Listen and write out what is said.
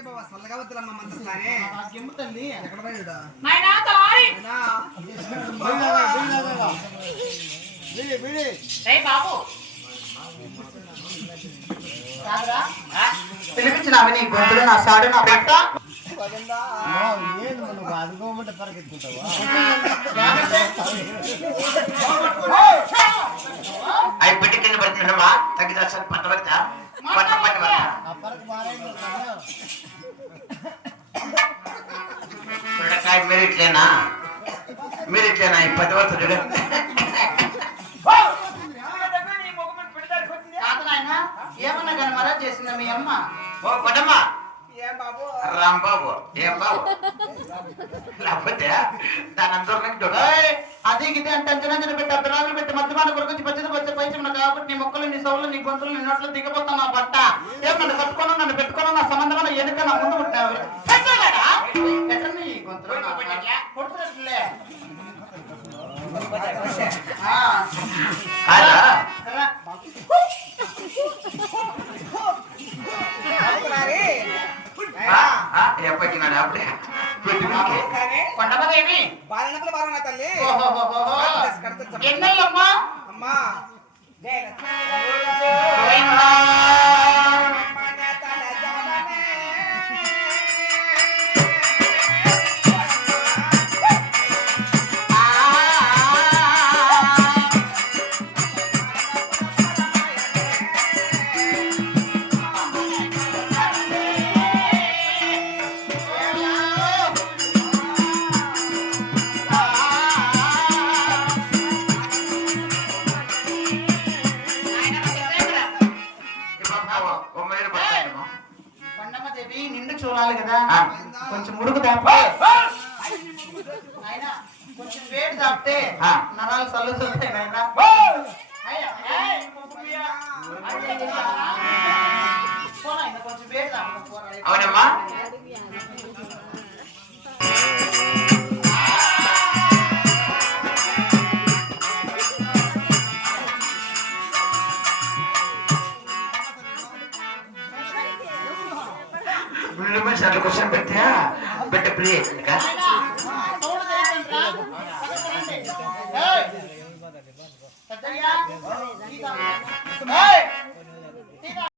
బాబా సల్లగా వద్దులమ్మ మంత్రసానే నాకేమో తల్లి ఎక్కడ పోయాడు నాయనా తలారి బిడి బిడి రేయ్ బాబు కాదురా పిలిపించినావి నీ గొంతులు నా సాడు నా బట్ట ఏంది మనం అదుకోమంటే పరిగెత్తుకుంటావా అవి పెట్టి కింద పడుతున్నావా తగ్గిదా సార్ పంట పడతా పంట పడతా అప్పటికి మారేందో చూడకాయ మీరు ఇట్లేనా ఈ 10 వరకు చూడు కాదు నాయన ఏమన్నా కానీ మరా చేసిందా మీ అమ్మ ఓ కొడమ్మ ఏం బాబు రాంబాబు ఏం బాబు లేకపోతే దాని అందరికి చూడు అదే గిదే అంటే అంచనా పెట్టి అర్ధరాత్రులు పెట్టి మధ్యమాన కొరకు పచ్చది వచ్చే పైన కాబట్టి నీ మొక్కలు నీ సౌలు నీ గొంతులు నీ నోట్లు దిగబోతా నా బట్ట ఏం నన్ను కట్టుకోను నన్ను పెట్టుకోను నా సంబంధమైన ఎన్నిక నా ముందు పుట్టినావు ఎట్టని గొంతులు కొడుతున్నట్లే ఎప్పటికినాడు అప్పుడే కొండమదేమి బాలనప్పుడు బాలన తల్లి ఎన్నెల్లమ్మా అమ్మా కొండమ్మదేవి నిండు చూడాలి కదా కొంచెం ముడుకు దాపితే ఆయన కొంచెం వేడి దాపితే నరాలు చల్లుతుంటాయి నాయన కొంచెం వేడి దాపి అవునమ్మా అట్లా క్వశ్చన్ పెట్టా బిడ్డ ప్రియ పెద్దయ్యా